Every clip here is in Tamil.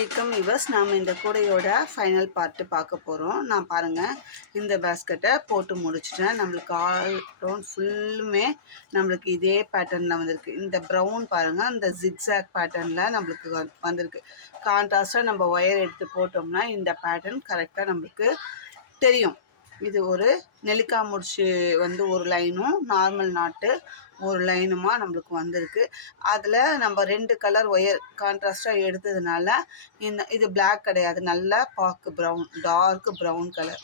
Welcome viewers. நாம் இந்த கூடையோட ஃபைனல் பார்ட்டு பார்க்க போகிறோம். நான் பாருங்கள், இந்த பேஸ்கெட்டை போட்டு முடிச்சிட்டேன். நம்மளுக்கு ஆல் ரவுண்ட் ஃபுல்லுமே நம்மளுக்கு இதே பேட்டர்னில் வந்திருக்கு. இந்த ப்ரௌன் பாருங்கள், இந்த ஜிக்ஸாக் பேட்டர்னில் நம்மளுக்கு வந்திருக்கு. கான்ட்ராஸ்ட்டாக நம்ம ஒயர் எடுத்து போட்டோம்னா இந்த பேட்டர்ன் கரெக்டாக நம்மளுக்கு தெரியும். இது ஒரு நெல்லிக்காய் முடிச்சு வந்து ஒரு லைனும் நார்மல் நாட்டு ஒரு லைனுமா நம்மளுக்கு வந்திருக்கு. அதில் நம்ம 2 கலர் ஒயர் கான்ட்ராஸ்டாக எடுத்ததுனால இது பிளாக் கிடையாது, நல்லா பாக்கு ப்ரௌன், டார்க் ப்ரௌன் கலர்.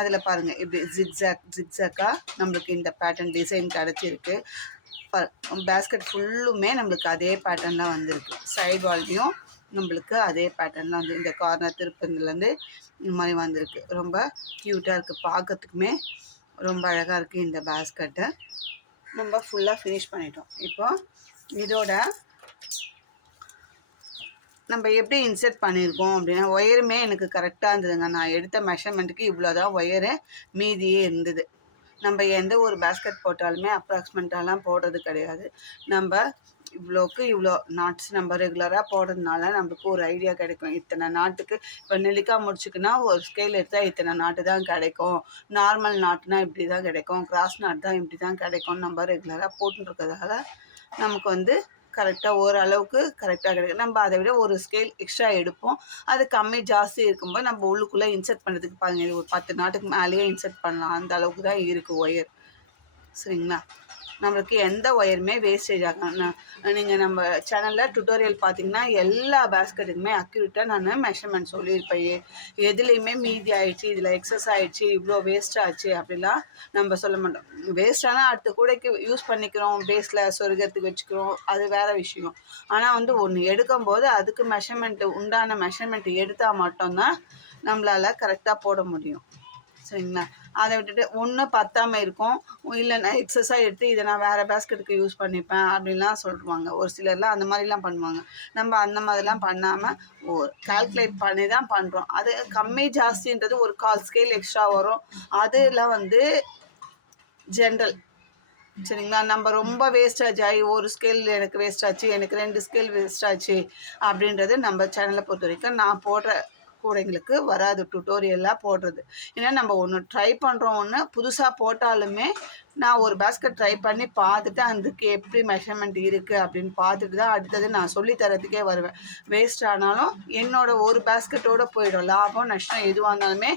அதில் பாருங்கள் இப்படி ஜிக்ஸாக்காக நம்மளுக்கு இந்த பேட்டர்ன் டிசைன் கிடச்சிருக்கு. பேஸ்கெட் ஃபுல்லுமே நம்மளுக்கு அதே பேட்டர்னில் வந்திருக்கு. சைடு வால்லையும் நம்மளுக்கு அதே பேட்டர்னில் வந்து இந்த கார்னர் திருப்பந்துலேருந்து இந்த மாதிரி வந்திருக்கு. ரொம்ப க்யூட்டாக இருக்குது, பார்க்கறதுக்குமே ரொம்ப அழகாக இருக்குது. இந்த பேஸ்கெட்டை நம்ம ஃபுல்லாக ஃபினிஷ் பண்ணிட்டோம். இப்போ இதோட நம்ம எப்படி இன்சர்ட் பண்ணியிருக்கோம் அப்படின்னா, ஒயருமே எனக்கு கரெக்டாக இருந்ததுங்க. நான் எடுத்த மெஷர்மெண்ட்டுக்கு இவ்வளோ தான் ஒயரு மீதியே இருந்தது. நம்ம எந்த ஒரு பேஸ்கெட் போட்டாலுமே அப்ராக்சிமேட்டாலாம் போடுறது கிடையாது. நம்ம இவ்வளோக்கு இவ்வளோ நாட்ஸ் நம்ம ரெகுலராக போடுறதுனால நம்மளுக்கு ஒரு ஐடியா கிடைக்கும். இத்தனை நாட்டுக்கு இப்போ நெல்லிக்காய் முடிச்சுக்குன்னா ஒரு ஸ்கேல் எடுத்தால் இத்தனை நாட்டு தான் கிடைக்கும், நார்மல் நாட்டுனா இப்படி தான் கிடைக்கும், கிராஸ் நாட் தான் இப்படி தான் கிடைக்கும். நம்ம ரெகுலராக போட்டுருக்கிறதால நமக்கு வந்து கரெக்டாக ஓரளவுக்கு கரெக்டாக கிடைக்கும். நம்ம அதை விட ஒரு ஸ்கேல் எக்ஸ்ட்ரா எடுப்போம். அது கம்மி ஜாஸ்தி இருக்கும்போது நம்ம உள்ளுக்குள்ளே இன்சர்ட் பண்ணுறதுக்கு பாருங்கள், ஒரு 10 நாட்டுக்கு மேலேயே இன்சர்ட் பண்ணலாம். அந்த அளவுக்கு தான் இருக்குது ஒயர். சரிங்களா? நம்மளுக்கு எந்த ஒயருமே வேஸ்டேஜ் ஆகும். நீங்கள் நம்ம சேனலில் டுட்டோரியல் பார்த்தீங்கன்னா எல்லா பேஸ்கெட்டுக்குமே அக்யூரேட்டாக நான் மெஷர்மெண்ட் சொல்லியிருப்பேன். எதுலேயுமே மீதி ஆகிடுச்சு, இதில் எக்ஸஸ் ஆகிடுச்சு, இவ்வளோ வேஸ்ட் ஆச்சு அப்படிலாம் நம்ம சொல்ல மாட்டோம். வேஸ்ட்டானால் அடுத்த கூடைக்கு யூஸ் பண்ணிக்கிறோம், பேஸில் சொருகிறதுக்கு வச்சுக்கிறோம், அது வேறு விஷயம். ஆனால் வந்து ஒன்று எடுக்கும்போது அதுக்கு உண்டான மெஷர்மெண்ட்டு எடுத்தால் மட்டும்தான் நம்மளால் கரெக்டாக போட முடியும். சரிங்களா? அதை விட்டுட்டு ஒன்று பத்தாமல் இருக்கும், இல்லைன்னா எக்ஸஸாக எடுத்து இதை நான் வேறு பேஸ்கெட்டுக்கு யூஸ் பண்ணிப்பேன் அப்படின்லாம் சொல்லுவாங்க. ஒரு சிலர்லாம் அந்த மாதிரிலாம் பண்ணுவாங்க. நம்ம அந்த மாதிரிலாம் பண்ணாமல் கால்குலேட் பண்ணி தான் பண்ணுறோம். அது கம்மி ஜாஸ்தின்றது ஒரு 1/4 ஸ்கேல் எக்ஸ்ட்ரா வரும். அதெல்லாம் வந்து ஜென்ரல். சரிங்களா? நம்ம ரொம்ப வேஸ்டாச்சு ஆகி ஒரு ஸ்கேல் எனக்கு வேஸ்ட் ஆச்சு, எனக்கு 2 ஸ்கேல் வேஸ்ட் ஆச்சு அப்படின்றது நம்ம சேனலை பொறுத்த வரைக்கும் நான் போடுற கூடைங்களுக்கு வராது, டுட்டோரியலாக போடுறது. ஏன்னா நம்ம ஒன்று ட்ரை பண்ணுறோம், ஒன்று புதுசாக போட்டாலுமே நான் ஒரு பேஸ்கெட் ட்ரை பண்ணி பார்த்துட்டு அதுக்கு எப்படி மெஷர்மெண்ட் இருக்குது அப்படின்னு பார்த்துட்டு தான் அடுத்தது நான் சொல்லித்தரத்துக்கே வருவேன். வேஸ்ட் ஆனாலும் என்னோட ஒரு பேஸ்கெட்டோடு போயிடும், லாபம் நஷ்டம் எதுவாக இருந்தாலுமே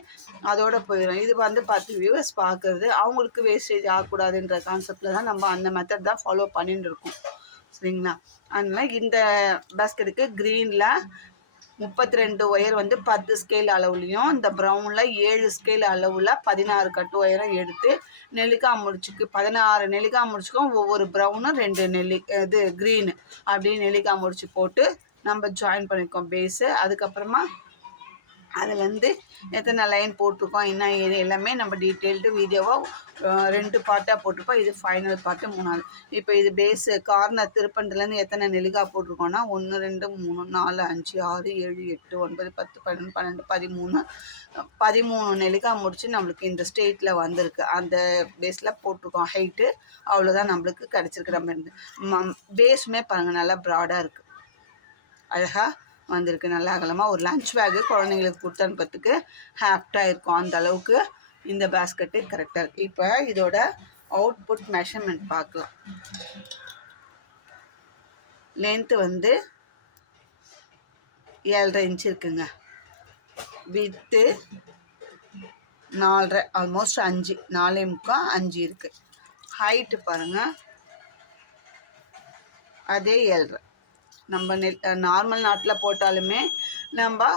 அதோடு போயிடும். இது வந்து 10 வியூவர்ஸ் பார்க்குறது, அவங்களுக்கு வேஸ்டேஜ் ஆகக்கூடாதுன்ற கான்செப்டில் தான் நம்ம அந்த மெத்தட் தான் ஃபாலோ பண்ணிட்டு இருக்கோம். சரிங்களா? அதனால் இந்த பேஸ்கெட்டுக்கு க்ரீனில் 32 ஒயர் வந்து 10 ஸ்கேல் அளவுலையும், இந்த ப்ரௌனில் 7 ஸ்கேல் அளவில் 16 கட்டு ஒயரும் எடுத்து நெல்லிக்காய் முடிச்சுக்கு 16 நெல்லிக்காய் முடிச்சுக்கும் ஒவ்வொரு ப்ரௌனும் 2 இது க்ரீனு அப்படியே நெல்லிக்காய் முடிச்சு போட்டு நம்ம ஜாயின் பண்ணியிருக்கோம் பேஸு. அதுக்கப்புறமா அதுலேருந்து எத்தனை லைன் போட்டிருக்கோம் என்ன ஏது எல்லாமே நம்ம டீட்டெயில்டு வீடியோவாக 2 பார்ட்டாக போட்டிருப்போம். இது ஃபைனல் பார்ட்டு 3வது. இப்போ இது பேஸு கார்னர் திருப்பண்டுலேருந்து எத்தனை நெல்லிக்காய் போட்டிருக்கோன்னா 1 2 3 4 5 6 7 8 9 10 11 12 13 நெல்லிக்காய் முடிச்சு நம்மளுக்கு இந்த ஸ்டேட்டில் வந்திருக்கு. அந்த பேஸில் போட்டிருக்கோம். ஹைட்டு அவ்வளோதான் நம்மளுக்கு கிடச்சிருக்கு. நம்ம இருந்து பேஸுமே பாருங்கள் நல்லா ப்ராடாக இருக்குது, அழகாக வந்திருக்கு. நல்லா அகலமாக ஒரு லன்ச் பேக்கு குழந்தைங்களுக்கு கொடுத்து அனுப்புறதுக்கு ஹாப்டாக இருக்கும். அந்த அளவுக்கு இந்த பேஸ்கெட்டு கரெக்டாக இருக்குது. இப்போ இதோட அவுட்புட் மெஷர்மெண்ட் பார்க்கலாம். லென்த்து வந்து 7.5 இன்ச் இருக்குங்க. வித்து 4.5, ஆல்மோஸ்ட் 5, 4.75, 5 இருக்குது. ஹைட்டு பாருங்கள், அதே 7.5. நம்ம நார்மல் நாட்டில் போட்டாலுமே நம்ம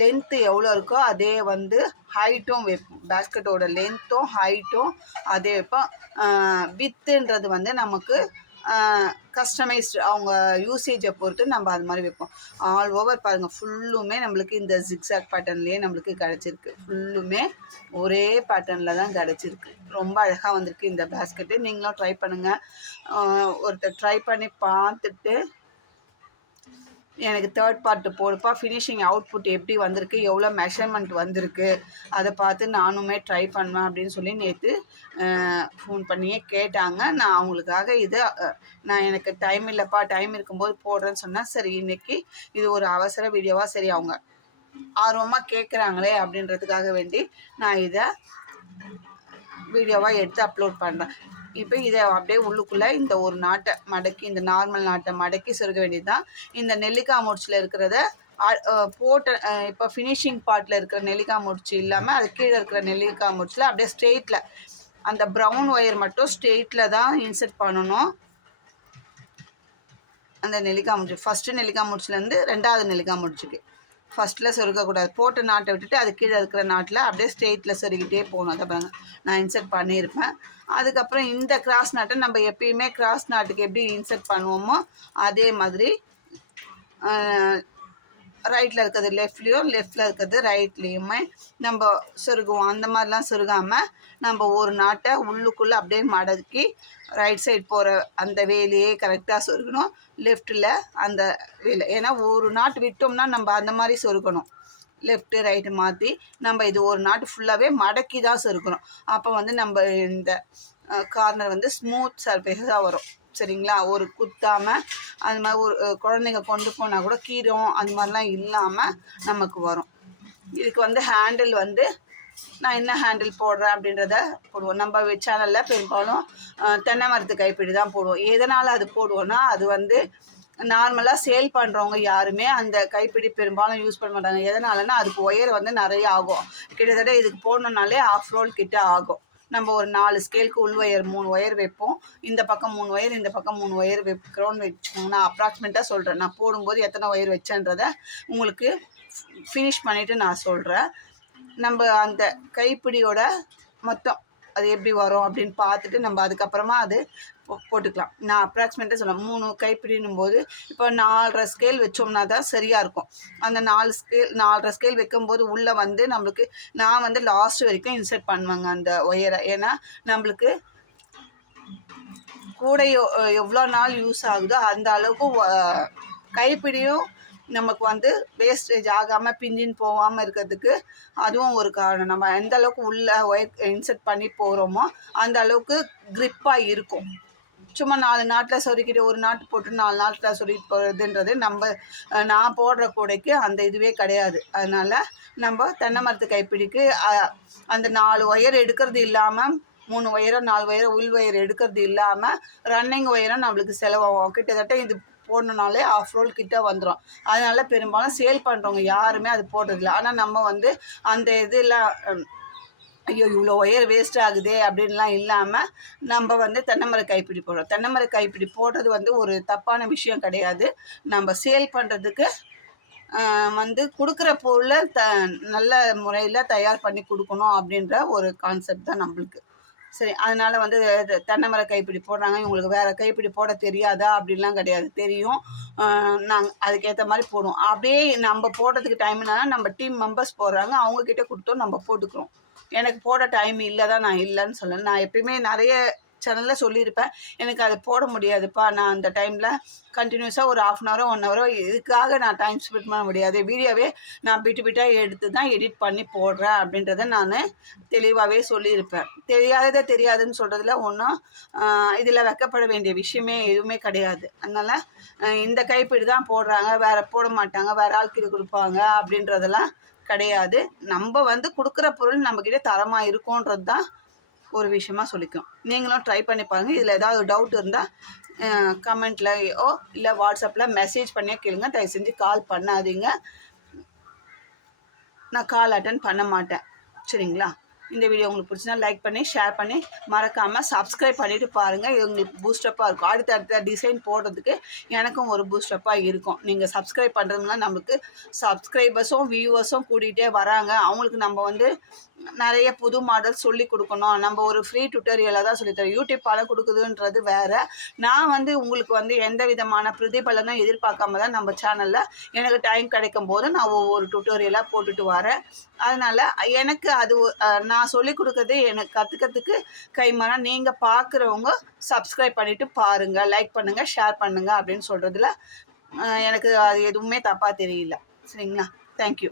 லென்த்து எவ்வளோ இருக்கோ அதே வந்து ஹைட்டும் வைப்போம். பேஸ்கெட்டோட லென்த்தும் ஹைட்டும் அதே வைப்போம். வித்துன்றது வந்து நமக்கு கஸ்டமைஸ்டு, அவங்க யூசேஜை பொறுத்து நம்ம அது மாதிரி வைப்போம். ஆல் ஓவர் பாருங்கள், ஃபுல்லுமே நம்மளுக்கு இந்த ஜிக்ஸாக் பேட்டர்ன்லேயே நம்மளுக்கு கிடச்சிருக்கு. ஃபுல்லுமே ஒரே பேட்டர்னில் தான் கிடச்சிருக்கு. ரொம்ப அழகாக வந்திருக்கு இந்த பேஸ்கெட்டு. நீங்களும் ட்ரை பண்ணுங்கள். ஒருத்தர் ட்ரை பண்ணி பார்த்துட்டு எனக்கு தேர்ட் பார்ட்டு போடுப்பா, ஃபினிஷிங் அவுட்புட் எப்படி வந்திருக்கு, எவ்வளோ மெஷர்மெண்ட் வந்திருக்கு, அதை பார்த்து நானுமே ட்ரை பண்ணுவேன் அப்படின்னு சொல்லி நேற்று ஃபோன் பண்ணியே கேட்டாங்க. நான் அவங்களுக்காக இதை நான் எனக்கு டைம் இல்லைப்பா, டைம் இருக்கும்போது போடுறேன்னு சொன்னேன். சரி இன்றைக்கி இது ஒரு அவசர வீடியோவாக சரி அவங்க ஆர்வமாக கேட்குறாங்களே அப்படின்றதுக்காக வேண்டி நான் இதை வீடியோவாக எடுத்து அப்லோட் பண்ணுறேன். இப்போ இதை அப்படியே உள்ளுக்குள்ளே இந்த ஒரு நாட்டை மடக்கி, இந்த நார்மல் நாட்டை மடக்கி சொருக வேண்டியது தான். இந்த நெல்லிக்காய் முடிச்சில் இருக்கிறத போட்ட இப்போ ஃபினிஷிங் பார்ட்டில் இருக்கிற நெல்லிக்காய் முடிச்சு இல்லாமல் அது கீழே இருக்கிற நெல்லிக்காய் முடிச்சில் அப்படியே ஸ்ட்ரெயிட்டில் அந்த ப்ரௌன் ஒயர் மட்டும் ஸ்ட்ரெயிட்டில் தான் இன்சர்ட் பண்ணணும். அந்த நெல்லிக்காய் முடிச்சு ஃபஸ்ட்டு நெல்லிக்காய் முடிச்சுலேருந்து 2வது நெல்லிக்காய் முடிச்சுக்கு ஃபஸ்ட்டில் சொருகக்கூடாது. போட்ட நாட்டை விட்டுட்டு அது கீழே இருக்கிற நாட்டில் அப்படியே ஸ்ட்ரெயிட்டில் சொருகிட்டே போகணும். அதை பாருங்க நான் இன்சர்ட் பண்ணியிருப்பேன். அதுக்கப்புறம் இந்த கிராஸ் நாட்டை நம்ம எப்பயுமே கிராஸ் நாட்டுக்கு எப்படி இன்சர்ட் பண்ணுவோமோ அதே மாதிரி ரைட்டில் இருக்கிறது லெஃப்ட்லேயும், லெஃப்டில் இருக்கிறது ரைட்லேயுமே நம்ம சொருகுவோம். அந்த மாதிரிலாம் சொருகாமல் நம்ம ஒரு நாட்டை உள்ளுக்குள்ளே அப்படியே மடக்கி ரைட் சைடு போகிற அந்த வேலையே கரெக்டாக சொருகணும். லெஃப்ட்டில் அந்த வேலை, ஏன்னா ஒரு நாட்டு விட்டோம்னா நம்ம அந்த மாதிரி சொருகணும். லெஃப்ட்டு ரைட்டு மாற்றி நம்ம இது ஒரு நாட்டு ஃபுல்லாகவே மடக்கி தான் சொருக்கணும். அப்போ வந்து நம்ம இந்த கார்னர் வந்து ஸ்மூத் சர்ஃபேஸாக வரும். சரிங்களா? ஒரு குத்தாமல் அது மாதிரி ஒரு குழந்தைங்க கொண்டு போனால் கூட கீரம் அந்த மாதிரிலாம் இல்லாமல் நமக்கு வரும். இதுக்கு வந்து ஹேண்டில் வந்து நான் என்ன ஹேண்டில் போடுறேன் அப்படின்றத போடுவோம். நம்ம சேனலில் பெரும்பாலும் தென்னை மரத்து கைப்பிடி தான் போடுவோம். எதனால் அது போடுவோன்னா, அது வந்து நார்மலாக சேல் பண்ணுறவங்க யாருமே அந்த கைப்பிடி பெரும்பாலும் யூஸ் பண்ண மாட்டாங்க. எதனாலன்னா அதுக்கு ஒயர் வந்து நிறைய ஆகும். கிட்டத்தட்ட இதுக்கு போடணுன்னாலே 1/2 ரோல் கிட்ட ஆகும். நம்ம ஒரு 4 ஸ்கேலுக்கு உள் ஒயர் 3 ஒயர் வைப்போம். இந்த பக்கம் 3 ஒயர், இந்த பக்கம் 3 ஒயர் வைக்கிறோன்னு வச்சுக்கோங்க. நான் அப்ராக்சிமேட்டாக சொல்கிறேன். நான் போடும்போது எத்தனை ஒயர் வச்சேன்றதை உங்களுக்கு ஃபினிஷ் பண்ணிவிட்டு நான் சொல்கிறேன். நம்ம அந்த கைப்பிடியோட மொத்தம் அது எப்படி வரும் அப்படின்னு பார்த்துட்டு நம்ம அதுக்கப்புறமா அது போட்டுக்கலாம். நான் அப்ராக்சிமேட்டாக சொல்லுவேன். 3 கைப்பிடினும் போது இப்போ 4.5 ஸ்கேல் வச்சோம்னா தான் சரியாக இருக்கும். அந்த 4.5 ஸ்கேல் வைக்கும்போது உள்ளே வந்து நம்மளுக்கு நான் வந்து லாஸ்ட் வரைக்கும் இன்சர்ட் பண்ணுவேங்க அந்த ஒயரை. ஏன்னா நம்மளுக்கு கூட எவ்வளோ நாள் யூஸ் ஆகுதோ அந்த அளவுக்கு கைப்பிடியும் நமக்கு வந்து வேஸ்டேஜ் ஆகாமல் பிஞ்சின்னு போகாமல் இருக்கிறதுக்கு அதுவும் ஒரு காரணம். நம்ம எந்த அளவுக்கு உள்ளே ஒயர் இன்சர்ட் பண்ணி போகிறோமோ அந்த அளவுக்கு க்ரிப்பாக இருக்கும். சும்மா 4 நாட்டில் சொருக்கிட்டு ஒரு நாட்டு போட்டு 4 நாட்டில் சொருக்கிட்டு போகிறதுன்றது நான் போடுற கூடைக்கு அந்த இதுவே கிடையாது. அதனால் நம்ம தென்னை மரத்து கைப்பிடிக்கு அந்த 4 ஒயர் எடுக்கிறது இல்லாமல் 3 ஒயரோ 4 ஒயரோ உள் ஒயர் எடுக்கிறது இல்லாமல் ரன்னிங் ஒயரும் நம்மளுக்கு செலவாகும். கிட்டத்தட்ட இது போடணுனாலே 1/2 ரோல் கிட்ட வந்துடும். அதனால் பெரும்பாலும் சேல் பண்ணுறவங்க யாருமே அது போடுறதில்ல. ஆனால் நம்ம வந்து அந்த இதெல்லாம் ஐயோ இவ்வளோ ஒயர் வேஸ்ட் ஆகுதே அப்படின்லாம் இல்லாமல் நம்ம வந்து தென்னைமர கைப்பிடி போடுறோம். தென்னைமர கைப்பிடி போடுறது வந்து ஒரு தப்பான விஷயம் கிடையாது. நம்ம சேல் பண்ணுறதுக்கு வந்து கொடுக்குற பொருளை நல்ல முறையில் தயார் பண்ணி கொடுக்கணும் அப்படின்ற ஒரு கான்செப்ட் தான் நம்மளுக்கு. சரி, அதனால் வந்து தென்னைமர கைப்பிடி போடுறாங்க, இவங்களுக்கு வேறு கைப்பிடி போட தெரியாதா அப்படின்லாம் கிடையாது. தெரியும். நாங்கள் அதுக்கேற்ற மாதிரி போடுவோம். அப்படியே நம்ம போடுறதுக்கு டைம் இல்லைன்னா நம்ம டீம் மெம்பர்ஸ் போடுறாங்க, அவங்கக்கிட்ட கொடுத்தோம் நம்ம போட்டுக்கிறோம். எனக்கு போட டைம் இல்லை தான் நான் இல்லைன்னு சொல்லலை. நான் எப்பயுமே நிறைய சேனலில் சொல்லியிருப்பேன், எனக்கு அது போட முடியாதுப்பா, நான் அந்த டைமில் கண்டினியூஸாக ஒரு 1/2 ஹவரோ 1 ஹவரோ இதுக்காக நான் டைம் ஸ்பெண்ட் பண்ண முடியாது. வீடியோவே நான் பிட்டாக எடுத்து தான் எடிட் பண்ணி போடுறேன் அப்படின்றத நான் தெளிவாகவே சொல்லியிருப்பேன். தெரியாதுன்னு சொல்கிறதுல ஒன்றும் இதில் வைக்கப்பட வேண்டிய விஷயமே எதுவுமே கிடையாது. அதனால் இந்த கைப்பிடி தான் போடுறாங்க, வேறு போட மாட்டாங்க, வேறு ஆட்கிட்ட கொடுப்பாங்க அப்படின்றதெல்லாம் கிடையாது. நம்ம வந்து கொடுக்குற பொருள் நம்மக்கிட்ட தரமாக இருக்கும்ன்றது தான் ஒரு விஷயமா சொல்லிக்கும். நீங்களும் ட்ரை பண்ணி பாருங்கள். இதில் ஏதாவது டவுட் இருந்தால் கமெண்ட்லையோ இல்லை வாட்ஸ்அப்பில் மெசேஜ் பண்ணியே கேளுங்க. தயவு செஞ்சு கால் பண்ணாதீங்க, நான் கால் அட்டன் பண்ண மாட்டேன். சரிங்களா? இந்த வீடியோ உங்களுக்கு பிடிச்சினா லைக் பண்ணி ஷேர் பண்ணி மறக்காமல் சப்ஸ்கிரைப் பண்ணிவிட்டு பாருங்கள். இது உங்களுக்கு பூஸ்டப்பாக இருக்கும். அடுத்த டிசைன் போடுறதுக்கு எனக்கும் ஒரு பூஸ்டப்பாக இருக்கும். நீங்கள் சப்ஸ்கிரைப் பண்ணுறதுனா நம்மளுக்கு சப்ஸ்கிரைபர்ஸும் வியூவர்ஸும் கூட்டிகிட்டே வராங்க. அவங்களுக்கு நம்ம வந்து நிறைய புது மாடல் சொல்லி கொடுக்கணும். நம்ம ஒரு ஃப்ரீ டுட்டோரியலாக தான் சொல்லித்தரோம். யூடியூப் பணம் கொடுக்குதுன்றது வேறு. நான் வந்து உங்களுக்கு வந்து எந்த விதமான பிரதிபலனும் எதிர்பார்க்காம தான் நம்ம சேனலில் எனக்கு டைம் கிடைக்கும் போது நான் ஒவ்வொரு டுட்டோரியலாக போட்டுட்டு வரேன். அதனால் எனக்கு அது நான் சொல்லி கொடுக்குறது எனக்கு கற்றுக்கிறதுக்கு கைமாறா நீங்கள் பார்க்குறவங்க சப்ஸ்கிரைப் பண்ணிவிட்டு பாருங்கள், லைக் பண்ணுங்கள், ஷேர் பண்ணுங்கள் அப்படின்னு சொல்கிறதுல எனக்கு அது எதுவுமே தப்பாக தெரியல. சரிங்களா? Thank you.